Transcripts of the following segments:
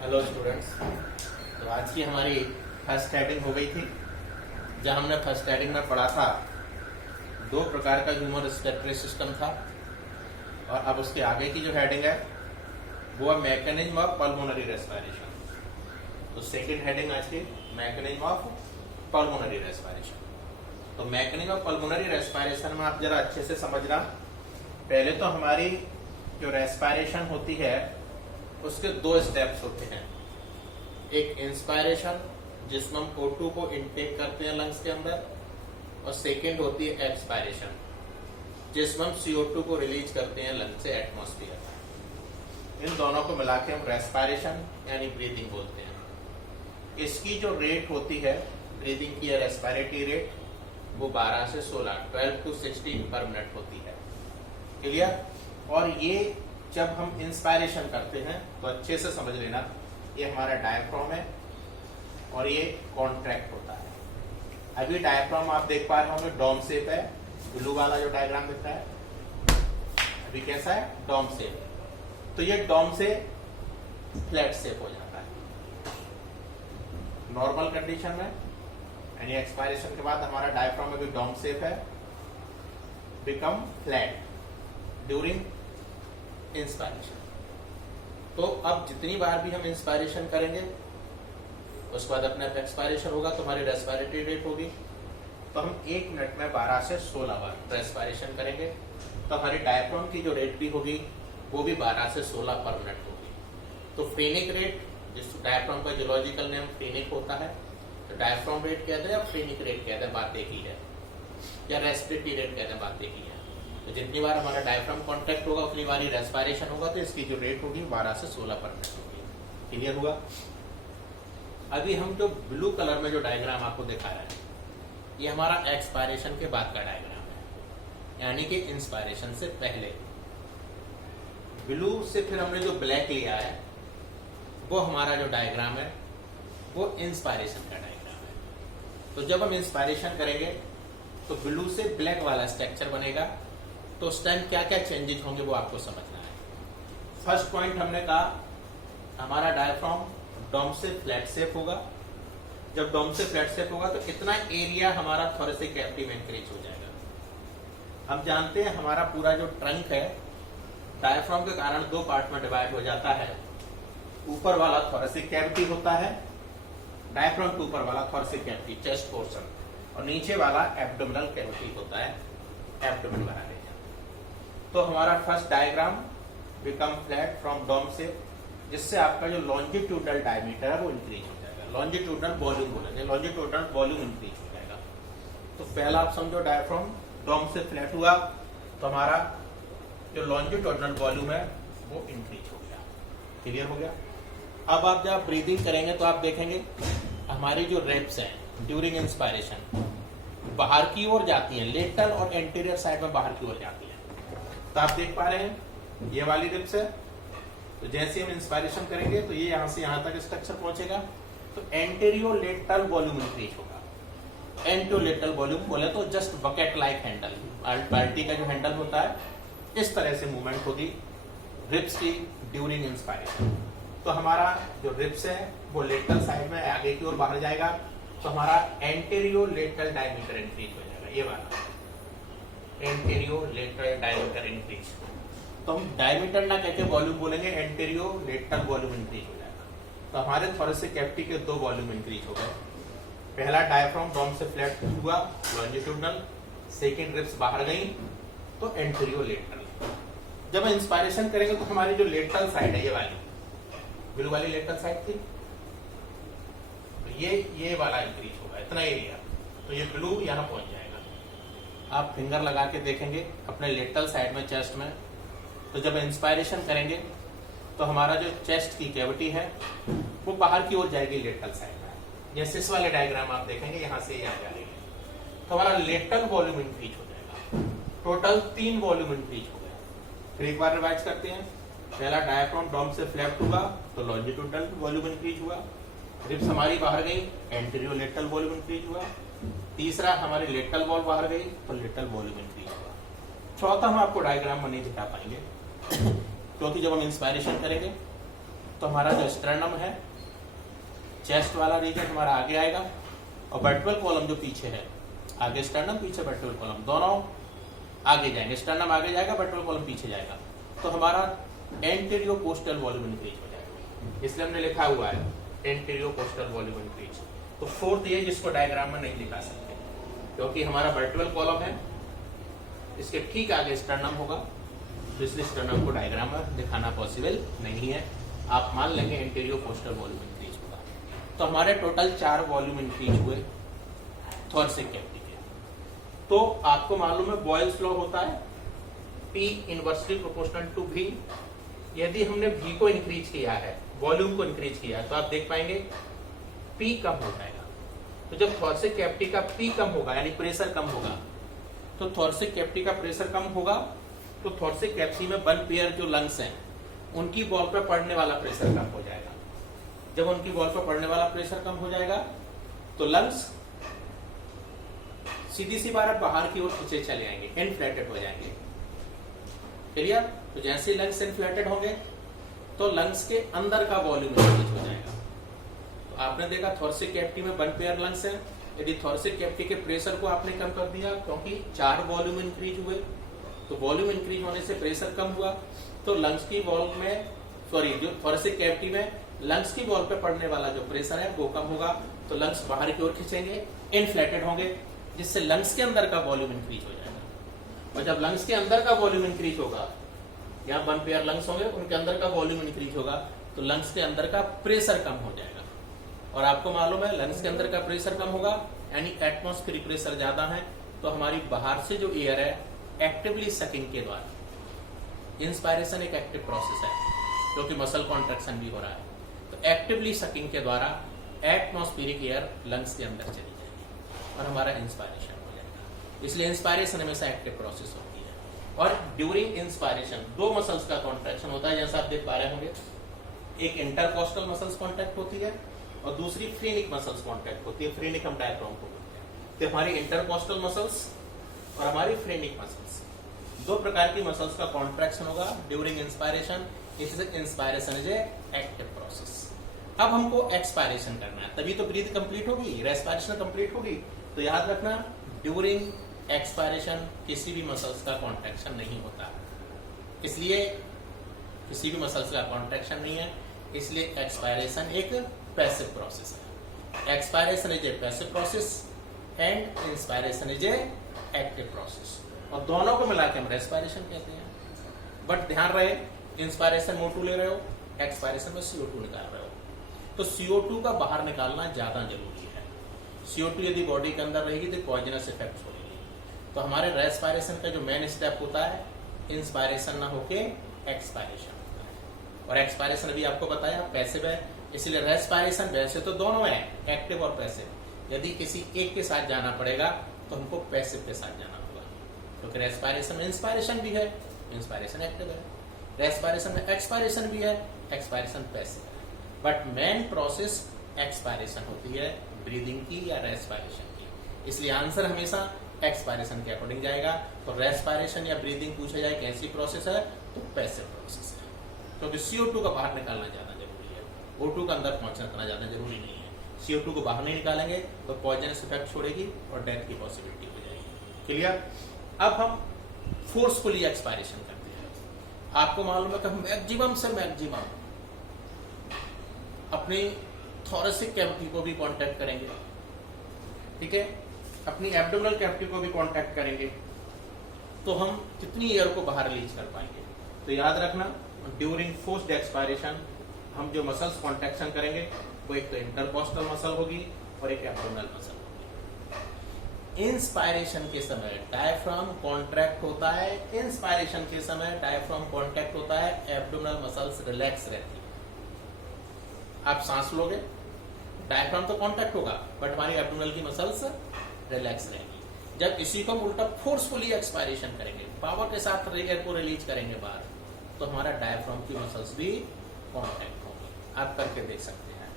Hello students. तो आज की हमारी फर्स्ट हेडिंग हो गई थी, जहां हमने फर्स्ट हेडिंग में पढ़ा था दो प्रकार का ह्यूमन रेस्पिरेटरी सिस्टम था, और अब उसके आगे की जो हेडिंग है वो है मैकेनिज्म ऑफ पल्मोनरी रेस्पिरेशन। तो सेकंड हेडिंग आज की मैकेनिज्म ऑफ पल्मोनरी रेस्पिरेशन। तो मैकेनिज्म ऑफ पल्मोनरी रेस्पिरेशन में आप जरा अच्छे से समझना। पहले तो हमारी जो रेस्पिरेशन होती है उसके दो स्टेप्स होते हैं। एक इंस्पायरेशन जिसमें हम O2 को इनटेक करते हैं लंग्स के अंदर, और सेकेंड होती है एक्सपायरेशन जिसमें हम CO2 को रिलीज करते हैं लंग से एटमॉस्फेयर। इन दोनों को मिला के हम रेस्पिरेशन यानी ब्रीदिंग बोलते हैं। इसकी जो रेट होती है ब्रीदिंग की या रेस्पिरेटरी रेट, वो 12 से 16 12 to 16 पर मिनट होती है। क्लियर? और ये जब हम इंस्पायरेशन करते हैं तो अच्छे से समझ लेना, ये हमारा डायफ्राम है और ये कॉन्ट्रैक्ट होता है। अभी डायफ्राम आप देख पा रहे होंगे डोम शेप है, ब्लू वाला जो डायग्राम दिख रहा है अभी कैसा है, डोम शेप। तो ये डोम से फ्लैट शेप हो जाता है नॉर्मल कंडीशन में, यानी एक्सपायरेशन के बाद हमारा डायफ्राम अभी डोम शेप है, बिकम फ्लैट ड्यूरिंग इंस्पायरेशन। तो अब जितनी बार भी हम इंस्पायरेशन करेंगे उसके बाद अपने एक्सपायरेशन होगा तो हमारी रेस्पिरेटरी रेट होगी। तो हम 1 मिनट में 12 से 16 बार रेस्पिरेशन करेंगे तो हमारी डायफ्राम की जो रेट भी होगी वो भी 12 से 16 पर मिनट होगी। तो फ्रेनिक रेट, जिस डायफ्राम का जियोलॉजिकल नेम फ्रेनिक होता है, तो डायफ्राम रेट कहते हैं या फ्रेनिक रेट कहते हैं, बात एक ही है, या रेस्पिरेटरी रेट कहते हैं, बात एक ही है। तो जितनी बार हमारा डायफ्राम कॉन्ट्रैक्ट होगा उतनी बार ही रेस्पिरेशन होगा, तो इसकी जो रेट होगी 12 से 16 पर मिनट होगी। क्लियर हुआ? अभी हम जो ब्लू कलर में जो डायग्राम आपको दिखा रहे हैं ये हमारा एक्सपायरेशन के बाद का डायग्राम है, यानी कि इंस्पायरेशन से पहले। ब्लू से फिर हमने जो ब्लैक लिया है वो हमारा जो डायग्राम है वो इंस्पायरेशन का डायग्राम है। तो जब हम इंस्पायरेशन करेंगे तो ब्लू से ब्लैक वाला स्ट्रक्चर बनेगा, तो उस टाइम क्या क्या चेंजेस होंगे वो आपको समझना है। फर्स्ट पॉइंट हमने कहा हमारा डायफ्राम डोम से फ्लैट शेप होगा। जब डोम से फ्लैट शेप होगा तो कितना एरिया हमारा थोरेसिक कैविटी में इंक्रीज हो जाएगा। हम जानते हैं हमारा पूरा जो ट्रंक है डायफ्राम के कारण दो पार्ट में डिवाइड हो जाता है। ऊपर वाला थोरेसिक कैविटी होता है, डायफ्राम के ऊपर वाला थोरेसिक कैविटी चेस्ट पोर्शन, और नीचे वाला एब्डोमिनल कैविटी होता है, एब्डोमेन बना लेगा। तो हमारा first diagram become flat from dome से, जिससे आपका जो लॉन्जिट्यूडनल डायमीटर है वो इंक्रीज हो जाएगा। लॉन्जिट्यूडनल वॉल्यूम बोलेंगे, लॉन्जिट्यूडनल वॉल्यूम इंक्रीज हो जाएगा। तो पहला आप समझो डायफ्राम डोम से फ्लैट हुआ तो हमारा जो लॉन्जिट्यूडनल वॉल्यूम है वो इंक्रीज हो गया। क्लियर हो गया? अब आप जब ब्रीदिंग करेंगे तो आप देखेंगे हमारी जो रेप्स हैं ड्यूरिंग इंस्पायरेशन बाहर की ओर जाती है, लेटरल और एंटीरियर साइड में बाहर की ओर जाती है। तो आप देख पा रहे हैं ये वाली रिप्स है, तो जैसे हम इंस्पायरेशन करेंगे तो ये यहां से यहां तक स्ट्रक्चर पहुंचेगा, तो एंटीरियो लेटरल वॉल्यूम इंक्रीज होगा। एंटीरियो लेटरल वॉल्यूम बोले तो जस्ट बकेट लाइक हैंडल, बाल्टी का जो हैंडल होता है इस तरह से मूवमेंट होगी रिप्स की ड्यूरिंग इंस्पायरेशन। तो हमारा जो रिप्स है वो लेटरल साइड में आगे की ओर बाहर जाएगा, तो हमारा एंटीरियो लेटरल डायमीटर इंक्रीज हो जाएगा। ये वाला एंटीरियो लेटरल डायमीटर इंक्रीज, तो हम डायमीटर ना कहकर वॉल्यूम बोलेंगे, एंटीरियो लेटरल वॉल्यूम इंक्रीज हो जाएगा। तो हमारे थोरेसिक कैविटी के दो वॉल्यूम इंक्रीज हो गए। पहला डायफ्राम डोम से फ्लैट हुआ लॉन्जिट्यूडनल, सेकेंड रिप्स बाहर गई तो एंटीरियो लेटरल। जब हम इंस्पायरेशन करेंगे तो हमारी जो लेटरल साइड है, ये वाली ब्लू वाली लेटरल साइड थी, तो ये वाला इंक्रीज होगा इतना एरिया, तो ये ब्लू यहां पहुंच जाएगा। आप फिंगर लगा के देखेंगे अपने लेटरल साइड में, चेस्ट में, तो जब इंस्पायरेशन करेंगे तो हमारा जो चेस्ट की कैविटी है वो बाहर की ओर जाएगी लेटरल साइड में। जैसे इस वाले डायग्राम आप देखेंगे यहां से यहां जाएगी, तो हमारा लेटरल वॉल्यूम इंक्रीज हो जाएगा। टोटल 3 वॉल्यूम इंक्रीज हो गया। फिर एक बार रिवाइज करते हैं। पहला डायफ्राम डोम से फ्लैट हुआ तो लॉन्जिट्यूडनल वॉल्यूम इंक्रीज हुआ, रिप्स हमारी बाहर गई, एंटीरियो लेटरल वॉल्यूम इंक्रीज हुआ। तीसरा हमारी लेटरल वॉल बाहर गई तो लेटरल वॉल्यूम इंक्रीज हुआ। चौथा हम आपको डायग्राम में नहीं दिखा पाएंगे क्योंकि जब हम इंस्पायरेशन करेंगे तो हमारा जो स्टर्नम है, चेस्ट वाला रीजन हमारा आगे आएगा और वर्टिब्रल कॉलम जो पीछे है, आगे स्टर्नम पीछे वर्टिब्रल कॉलम, दोनों आगे जाएंगे, स्टर्नम आगे जाएगा वर्टिब्रल कॉलम पीछे जाएगा, तो हमारा एंटीरियो कोस्टल वॉल्यूम इंक्रीज हो जाएगा। इसलिए हमने लिखा हुआ है एंटीरियो कोस्टल वॉल्यूम इंक्रीज। तो फोर्थ ये जिसको डायग्राम में नहीं दिखा सकते क्योंकि हमारा वर्टिब्रल कॉलम है, इसके ठीक आगे स्टर्नम होगा, तो इसलिए स्टर्नम को डायग्राम में दिखाना पॉसिबल नहीं है। आप मान लेंगे एंटीरियो कोस्टल वॉल्यूम इंक्रीज होगा। तो हमारे टोटल 4 वॉल्यूम इंक्रीज हुए थोरैसिक कैविटी के। तो आपको मालूम है बॉयल्स लॉ होता है P inversely proportional to V। यदि हमने V को इंक्रीज किया है, वॉल्यूम को इंक्रीज किया है, तो आप देख पाएंगे P कम हो जाएगा। तो जब थोरैसिक कैविटी का P कम होगा यानी प्रेशर कम होगा, तो थोरैसिक कैविटी का प्रेशर कम होगा, तो थोरैसिक कैविटी में 1 पेयर जो लंग्स हैं उनकी वॉल पर पड़ने वाला प्रेशर कम हो जाएगा। जब उनकी वॉल पर पड़ने वाला प्रेशर कम हो जाएगा तो लंग्स सीधी सी बाहर की ओर खींचे चले आएंगे, इनफ्लेटेड हो जाएंगे। क्लियर? तो जैसे ही लंग्स इनफ्लेटेड होंगे तो लंग्स के अंदर का वॉल्यूम इंक्रीज हो जाएगा। तो आपने देखा थोरैसिक कैविटी में 1 पेयर लंग्स है, यदि थोरैसिक कैविटी के प्रेशर को आपने कम कर दिया क्योंकि 4 वॉल्यूम इंक्रीज हुए, तो वॉल्यूम इंक्रीज होने से प्रेशर कम हुआ, तो लंग्स की वॉल में जो थोरैसिक कैविटी में लंग्स की वॉल पे पड़ने वाला जो प्रेशर है वो कम होगा, तो लंग्स बाहर की ओर खींचेंगे, इनफ्लेटेड होंगे, जिससे लंग्स के अंदर का वॉल्यूम इंक्रीज हो जाएगा। और जब लंग्स के अंदर का वॉल्यूम इंक्रीज होगा, यहाँ 1 पेयर लंग्स होंगे, उनके अंदर का वॉल्यूम इंक्रीज होगा, तो लंग्स के अंदर का प्रेशर कम हो जाएगा। और आपको मालूम है लंग्स के अंदर का प्रेशर कम होगा यानी एटमॉस्फेरिक प्रेशर ज्यादा है, तो हमारी बाहर से जो एयर है एक्टिवली सकिंग के द्वारा, इंस्पायरेशन एक एक्टिव प्रोसेस है क्योंकि मसल कॉन्ट्रैक्शन भी हो रहा है, तो एक्टिवली सकिंग के द्वारा एटमॉस्फेरिक एयर लंग्स के अंदर चली जाएगी और हमारा इंस्पायरेशन हो जाएगा। इसलिए इंस्पायरेशन हमेशा एक्टिव प्रोसेस होती है। और ड्यूरिंग इंस्पायरेशन 2 मसल्स का कॉन्ट्रैक्शन होता है, जैसा आप देख पा रहे होंगे, एक इंटरकोस्टल मसल्स कॉन्ट्रैक्ट होती है और दूसरी फ्रेनिक मसल्स कॉन्ट्रैक्ट होती है। फ्रेनिक हम डायफ्राम को बोलते हैं। तो हमारी इंटरकोस्टल मसल्स और हमारी फ्रेनिक मसल्स, 2 प्रकार की मसल्स का कॉन्ट्रैक्शन होगा ड्यूरिंग इंस्पायरेशन। इससे inspiration is a active process. अब हमको एक्सपायरेशन करना है, तभी तो ब्रीथ कंप्लीट होगी, रेस्पिरेशन कंप्लीट होगी। तो याद रखना ड्यूरिंग एक्सपायरेशन किसी भी मसल्स का कॉन्ट्रैक्शन नहीं होता, इसलिए किसी भी मसल्स का कॉन्ट्रैक्शन नहीं है, इसलिए एक्सपायरेशन एक पैसिव प्रोसेस है। Expiration is a passive process and inspiration is a active process, और दोनों को मिला के हम रेस्पिरेशन कहते हैं। बट ध्यान रहे, इंस्पायरेशन O2 ले रहे हो, एक्सपायरेशन में CO2 निकाल रहे हो, तो CO2 का बाहर निकालना ज्यादा जरूरी है। CO2 यदि बॉडी के अंदर रहेगी तो पॉइजनस इफेक्ट होगी। तो हमारे रेस्पिरेशन का जो मेन स्टेप होता है, इंस्पायरेशन ना होके एक्सपायरेशन होता है, और एक्सपायरेशन अभी आपको बताया पैसिव है, इसलिए रेस्पिरेशन वैसे तो दोनों है, एक्टिव और पैसिव। यदि किसी एक के साथ जाना पड़ेगा तो हमको पैसिव के साथ जाना होगा, क्योंकि रेस्पिरेशन में इंस्पायरेशन भी है, इंस्पायरेशन एक्टिव है, रेस्पिरेशन में एक्सपायरेशन भी है, एक्सपायरेशन पैसिव है। बट मेन प्रोसेस एक्सपायरेशन होती है ब्रीदिंग की या रेस्पिरेशन की, इसलिए आंसर हमेशा एक्सपायरेशन के अकॉर्डिंग जाएगा। तो रेस्पिरेशन या ब्रीदिंग पूछा जाए कैसी प्रोसेस है, तो पैसिव प्रोसेस है, क्योंकि CO2 का बाहर निकालना ज्यादा जरूरी है, O2 का अंदर पहुंचना इतना ज्यादा जरूरी नहीं है। CO2 को बाहर नहीं निकालेंगे तो पॉइजनस इफेक्ट छोड़ेगी और डेथ की पॉसिबिलिटी हो जाएगी। क्लियर? अब हम फोर्सफुली एक्सपायरेशन करते हैं। आपको मालूम है कि हम मैक्सिमम से मैक्सिमम अपनी थोरैसिक कैविटी को भी कांटेक्ट करेंगे, ठीक है, अपनी एब्डोमिनल कैविटी को भी कांटेक्ट करेंगे, तो हम कितनी एयर को बाहर रिलीज कर पाएंगे। तो याद रखना ड्यूरिंग फोर्स्ड एक्सपायरेशन हम जो मसल्स कॉन्ट्रैक्शन करेंगे वो एक तो इंटरकोस्टल मसल होगी और एक एब्डोमिनल मसल होगी। इंस्पायरेशन के समय डायफ्राम कॉन्ट्रैक्ट होता है, इंस्पायरेशन के समय डायफ्राम कॉन्ट्रैक्ट होता है, एब्डोमिनल मसल्स रिलैक्स रहती है। आप सांस लोगे, डायफ्राम तो कॉन्ट्रैक्ट होगा बट हमारी एब्डोमिनल की मसल्स रिलैक्स रहेगी। जब इसी को हम उल्टा फोर्सफुली एक्सपायरेशन करेंगे, पावर के साथ एयर को रिलीज करेंगे बाहर, तो हमारा डायफ्राम की मसल्स भी कॉन्ट्रैक्ट होंगी। आप करके देख सकते हैं।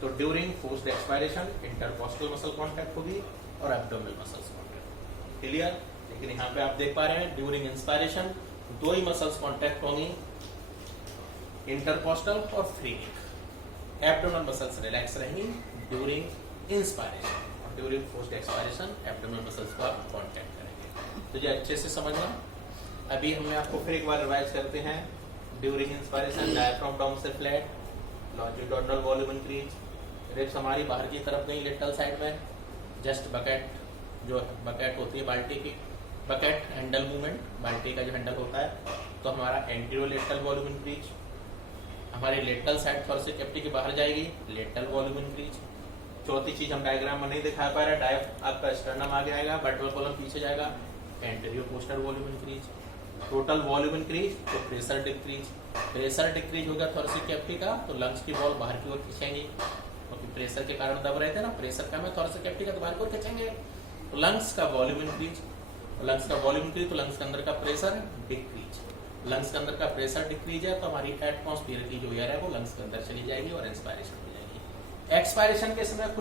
तो during forced expiration intercostal muscle contract होगी और एब्डोमिनल मसल्स कॉन्ट्रैक्ट। क्लियर? लेकिन यहाँ पे आप देख पा रहे हैं ड्यूरिंग इंस्पायरेशन 2 ही मसल्स कॉन्ट्रैक्ट होंगी, इंटरकोस्टल और फ्रीइंग। एब्डोमिनल मसल्स रिलैक्स रहेंगी ड्यूरिंग इंस्पायरेशन और during forced expiration abdominal muscles को आप कॉन्ट्रैक्ट करेंगे। तो ये अच्छे से समझना। अभी हमने आपको फिर एक बार रिवाइज करते हैं। ड्यूरिंग इंस्पायरेशन डायफ्राम डाउन से flat, longitudinal volume increase, ribs हमारी बाहर की तरफ गई लेटरल साइड में, जस्ट बकेट जो बकेट होती है बाल्टी की, बकेट हैंडल मूवमेंट, बाल्टी का जो हैंडल होता है, तो हमारा एंटीरियर लेटरल वॉल्यूम इंक्रीज, हमारी लेटरल साइड थोरेसिक कैविटी के बाहर जाएगी, लेटरल वॉल्यूम इंक्रीज। चौथी चीज हम डायग्राम में नहीं दिखा पा रहे, डायफ आपका स्टर्नम आगे आएगा, वर्टिब्रल कॉलम पीछे जाएगा, anterior poster volume increase, total volume increase तो प्रेशर डिक्रीज। प्रेशर डिक्रीज होगा थोरेसिक कैविटी का तो लंग्स की वॉल बाहर की ओर खींचेंगे, क्योंकि प्रेशर के कारण दब रहे थे ना, प्रेशर कम है थोरेसिक कैविटी का तो बाहर की ओर खींचेंगे। तो लंग्स का वॉल्यूम इंक्रीज, लंग्स का वॉल्यूम इंक्रीज तो लंग्स के अंदर का प्रेशर डिक्रीज, लंग्स के अंदर का प्रेशर डिक्रीज है तो हमारी एटमॉस्फेयर की जो एयर है वो लंग्स के अंदर चली जाएगी और इंस्पायरेशन हो जाएगी। एक्सपायरेशन के समय कुछ